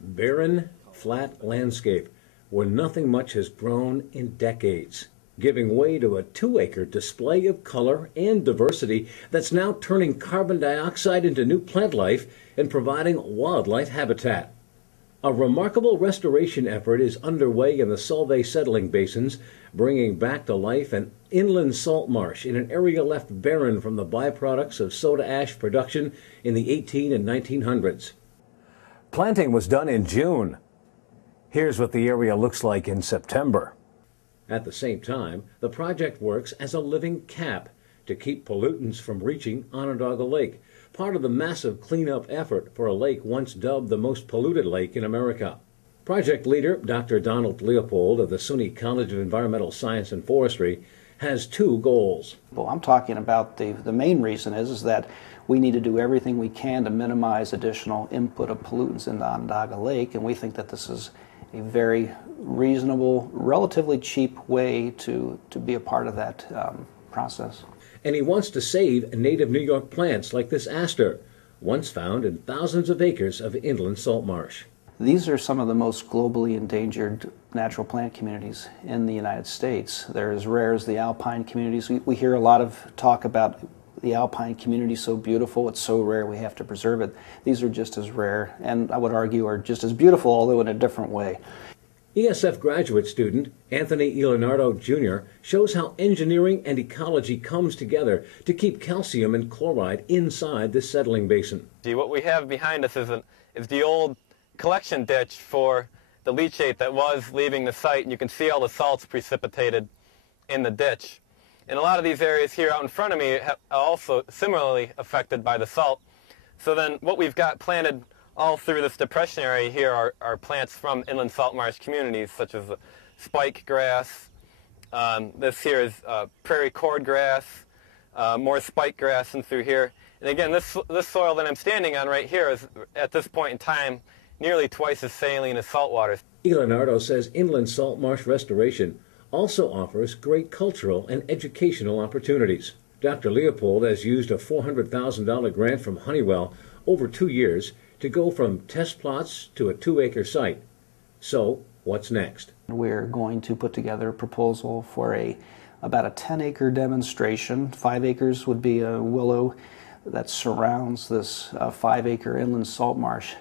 Barren, flat landscape where nothing much has grown in decades, giving way to a 2-acre display of color and diversity that's now turning carbon dioxide into new plant life and providing wildlife habitat. A remarkable restoration effort is underway in the Solvay settling basins, bringing back to life an inland salt marsh in an area left barren from the byproducts of soda ash production in the 1800s and 1900s. Planting was done in June. Here's what the area looks like in September. At the same time, the project works as a living cap to keep pollutants from reaching Onondaga Lake, part of the massive cleanup effort for a lake once dubbed the most polluted lake in America. Project leader Dr. Donald Leopold of the SUNY College of Environmental Science and Forestry has two goals. Well, I'm talking about the main reason is that we need to do everything we can to minimize additional input of pollutants into Onondaga Lake, and we think that this is a very reasonable, relatively cheap way to be a part of that process. And he wants to save native New York plants like this aster, once found in thousands of acres of inland salt marsh. These are some of the most globally endangered natural plant communities in the United States. They're as rare as the alpine communities. We hear a lot of talk about the alpine community, so beautiful, it's so rare we have to preserve it. These are just as rare, and I would argue are just as beautiful, although in a different way. ESF graduate student Anthony Leonardo Jr. shows how engineering and ecology comes together to keep calcium and chloride inside this settling basin. What we have behind us is the old collection ditch for the leachate that was leaving the site, and you can see all the salts precipitated in the ditch. And a lot of these areas here out in front of me are also similarly affected by the salt. So then what we've got planted all through this depression area here are plants from inland salt marsh communities, such as spike grass. This here is prairie cordgrass, more spike grass in through here. And again, this soil that I'm standing on right here is, at this point in time, nearly twice as saline as saltwater. Leonardo says inland salt marsh restoration also offers great cultural and educational opportunities. Dr. Leopold has used a $400,000 grant from Honeywell over 2 years to go from test plots to a 2-acre site. So, what's next? We're going to put together a proposal for about a 10-acre demonstration. 5 acres would be a willow that surrounds this 5-acre inland salt marsh